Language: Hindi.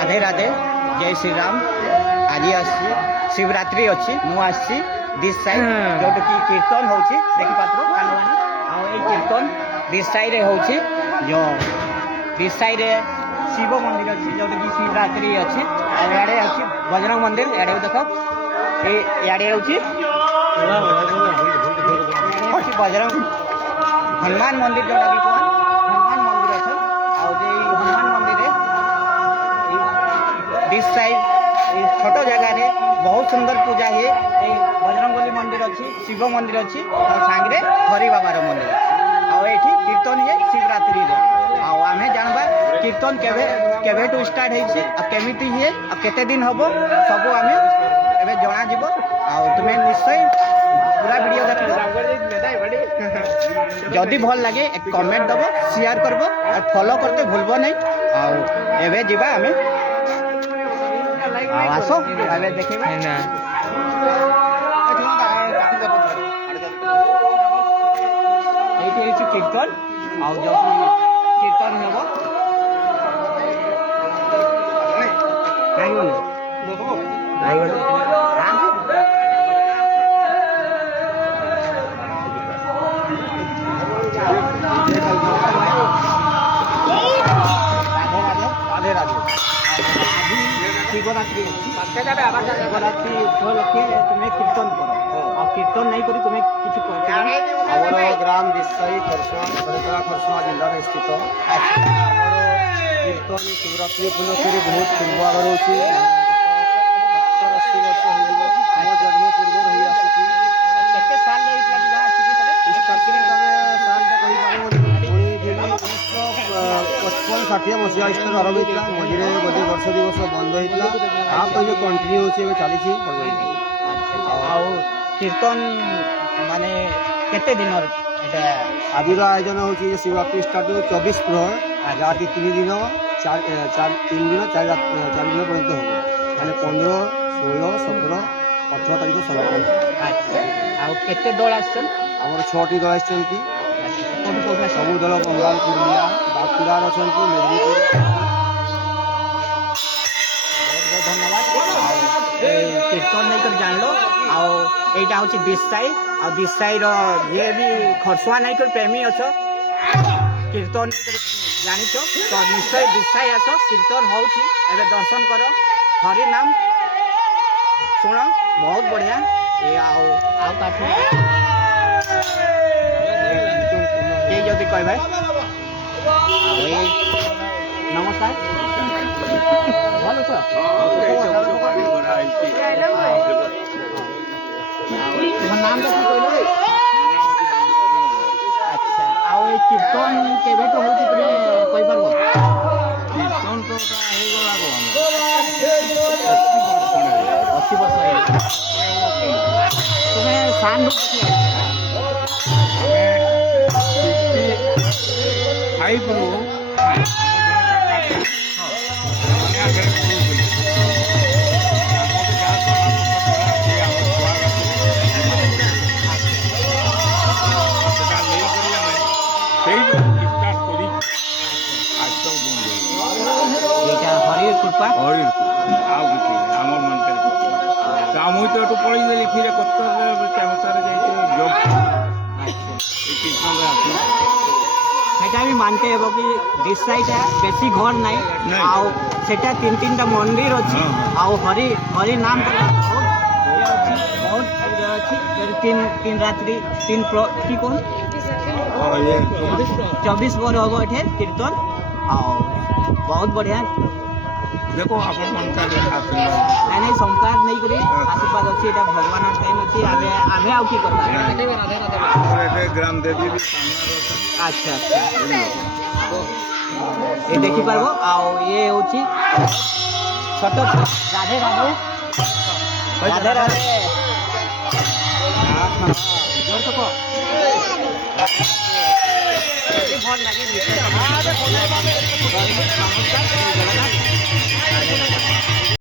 राधे राधे जय श्री राम। आज आसी शिवरात्रि अच्छी मु आसी दिस साइड जोटा कि कीर्तन होची देखि पात्रो कानवानी आ ए कीर्तन दिस साइड रे होची जो दिस साइड रे शिव मंदिर अच्छी जोटा कि शिवरात्रि अच्छी आ याडे अच्छी बजरंग मंदिर याडे देखो ए याडे होची अच्छी बजरंग हनुमान मंदिर जोटा कि हनुमान मंदिर अच्छे आ जे हनुमान मंदिर रे दिस साइड छोट जगह रे बहुत सुंदर पूजा है। बजरंगबली मंदिर अच्छी शिव मंदिर अच्छी और सांगे हरि बाबार मंदिर अच्छी आठी कीर्तन है शिवरात्रि रे आमे जानबा कीर्तन केवे टू स्टार्ट है केमिति है केते दिन हम सब आमे एबे जना जीवो तुम्हें निश्चय पूरा वीडियो देखो जदि भल लगे एक कमेंट दबो शेयर करबो और फॉलो करते भूलबो नहीं एबे जीवा आमे आसो आबे देखिबा ना एठी अछि कीर्तन आ जो कीर्तन हेबो काई बोले देखो काई बोले राधे राधे शिवरात्रि शिवरात्रि उपलक्षे तुम्हें कीर्तन करो और कीर्तन नहीं करी तुम्हें किसी ग्राम दिशाई खरसुआ जिला में स्थित कीर्तन शिवरात्रि उपलक्षे बहुत पूर्व आग रोचे 70-80 वर्ष हो जन्म पूर्व रही आसी साल पचपन 60 मसीहा स्तर आरंभ होता मझे बोधे वर्ष दिवस बंद होता आप कंटिन्यू हो चली कीर्तन माने केते दिन आज आयोजन हो शिवरात्रि स्टार्ट 24 प्रहर जहाँकि 3 दिन 4 दिन 4 दिन पर्यंत हम मैंने 15, 16, 17, 18 तारीख समापन केते दल आम 6टी दल आसती सबू दल बंगाल पुरुलिया बाँकुड़ार अच्छा मेदिनीपुर बहुत बहुत धन्यवाद कीर्तन नहीं कर जान लो आईटा हूँ दिशाई दिशाई ये भी खरसुआ नहीं कर प्रेमी अच्छ कीर्तन जानिच तो निश्चय दिशाई आस कीर्तन हो दर्शन कर हरि नाम शुण बहुत बढ़िया ये जदि कह नमस्कार भल नाम तो कहल अच्छा आउ कीर्तन केवे तो हो तुम कही पार कीर्तन तो 80 वर्ष तुम्हें सान हरि कृपा मुझे तो पढ़ी फिर सेटा भी मानते हे कि दिस साइड बेसी घर नहीं आउ सेटा 3-3टा मंदिर अच्छी आउ हरि नाम बहुत अच्छी 3 रात्रि 3 की कौन 24 बर हम ये कीर्तन बहुत बढ़िया देखो अपन मन का नहीं संस्कार नहीं करी आशीर्वाद अच्छी एटा भगवान टाइम अच्छी आमे आउ की करबा ग्राम देवी भी अच्छा अच्छा ये देखी पारबो ये होची छोट राधे राधे राधे राधे जोर तो को भल लागे नमस्कार।